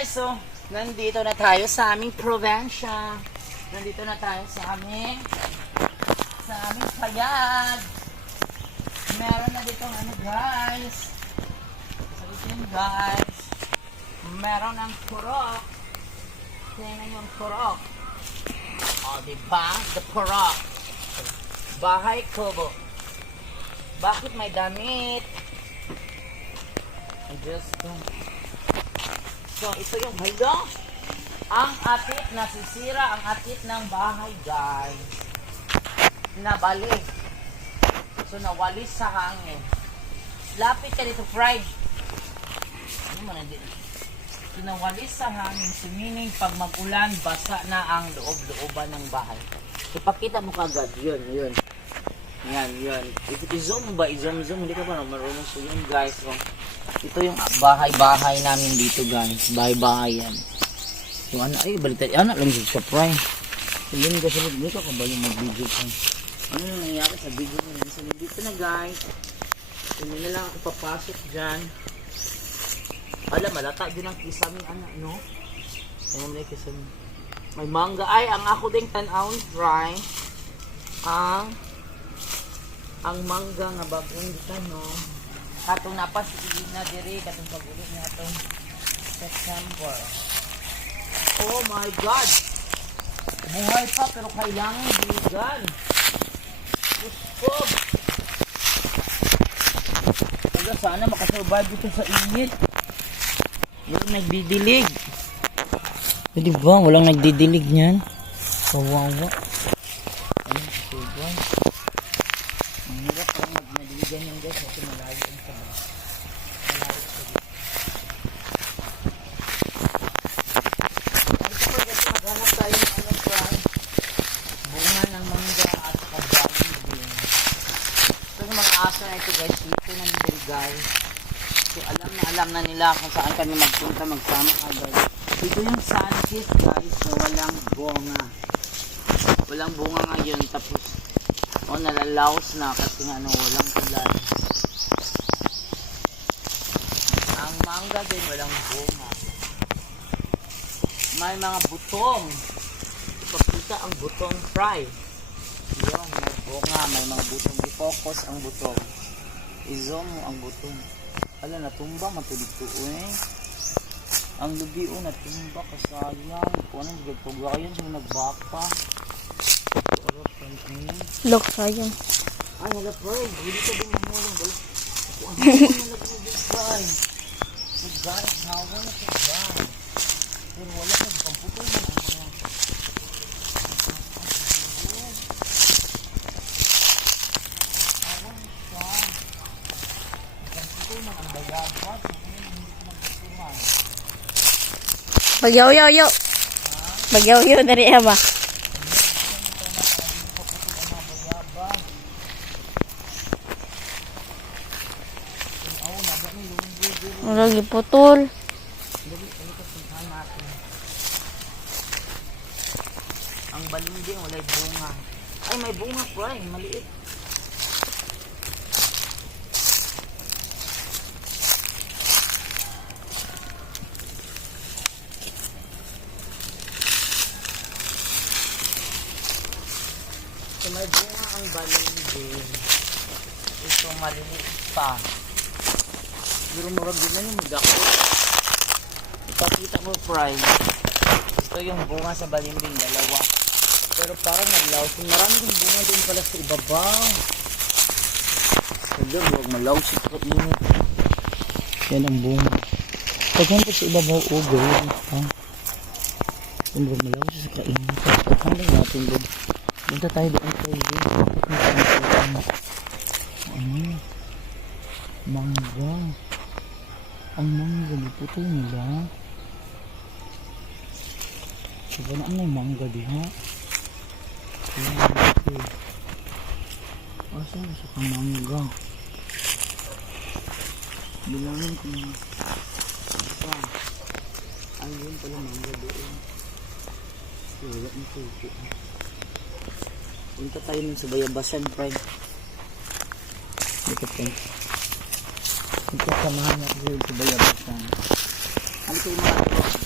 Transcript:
guys, so nandito na tayo sa aming probinsya. Nandito na tayo sa aming payag. Meron na dito ano guys. Sabihin guys. Meron ng purok. Tingnan yung purok. O diba? The purok. Bahay kubo. Bakit may damit? So, ito yung hello. Ang atit, nasisira ang atit ng bahay, guys. Nabalik. So, nawalis sa hangin. Lapit ka dito, Fry. Ano mo na din? So, nawalis sa hangin. So, meaning, pag mag-ulan, basa na ang loob-looban ng bahay. Ipakita mo kagad. Yun. Yan. I-zoom mo ba? I-zoom. Hindi ka pa marunong. So, yun, guys. So, ito yung bahay-bahay namin dito, guys. Bahay-bahay yan. Yung ano, ay, baliktad. Anak lang yung surprise. Sabihin ka sa hindi ka ba yung mag-video ka? Ano yung nangyari sa video ko? So, dito na, guys. Hindi na lang ako papasok dyan. Alam, malata din ang kisame, anak, no? Ayan na yung kisame. May mangga. Ay, ang ako ding tanawin, fry. Ang mangga nga bagong dito, no? Katong napasigil na diri, katong pagulit na itong September. Oh my God! Buhay pa, pero kailangan bigan. Gusto! Kaya sana makasurvive dito sa init. Walang nagdidilig. Pwede ba? Walang nagdidilig niyan. Kawawa. Ano makasurvive? Ang hirap parang magmadiligan yung guys. Kasi malayo ang sabi. Malayo sa dito. Kasi maghanap tayo ng ano pa. Bunga ng mangga at kabaling din. So yung mga asa na ito guys. Dito na nito guys. So alam na nila kung saan kami magpunta magsama agad. Dito yung sunkiss guys. So walang bunga. Walang bunga ngayon. Tapos nalalaos na kasi nga walang ulan. Ang mangga din walang bunga. May mga butong. Ipapita ang butong fry. Yun, may bunga, may mga butong. I-focus ang butong. I-zoom mo ang butong. Ala, natumba, matulito ang lubi natumba, kasayang. Kung anong gagpagawa yun, sila nagbaka. Look, sayang. Ay, hala, Fry. Hindi ka din mamulong. Ako, ang hawa na nag-ubig, Fry. Nag-guys, hawa na siya, Fry. Pero wala ka, pamputol na ang mga. Hawa na siya. Pamputol na ang bayabas. Hindi ko magputuman. Bagyaw-yaw. Bagyaw-yaw na rin, ba? Lagi putol. Ang balingding walay bunga. Ay, may bunga po ay maliit. So may bunga ang balingding. Ito maliliit pa. Pero murag din na yung magdako. Ipakita mo, Fry. Ito yung bunga sa balimbing, dalawa. Pero parang naglaos. Marami yung bunga din pala sa ibabaw. Kaya huwag malaos ito kainit. Yan ang bunga. Pagyan po sa ibabaw, gawin. Huwag malaos sa kainit. Hanggang natin doon. Punta tayo doon sa iyo. Ano? Mangga. Ang mangga, putol nila. Diba na may mangga diha? Asa sa kang mangga? Bilangin ko na. Isa. Ayun pala mangga doon. Wala ng tuko. Punta tayo nun sa bayabasan, Fred. Dito po. Ito samahan natin sa bayabasan. Ano ito yung mga ito?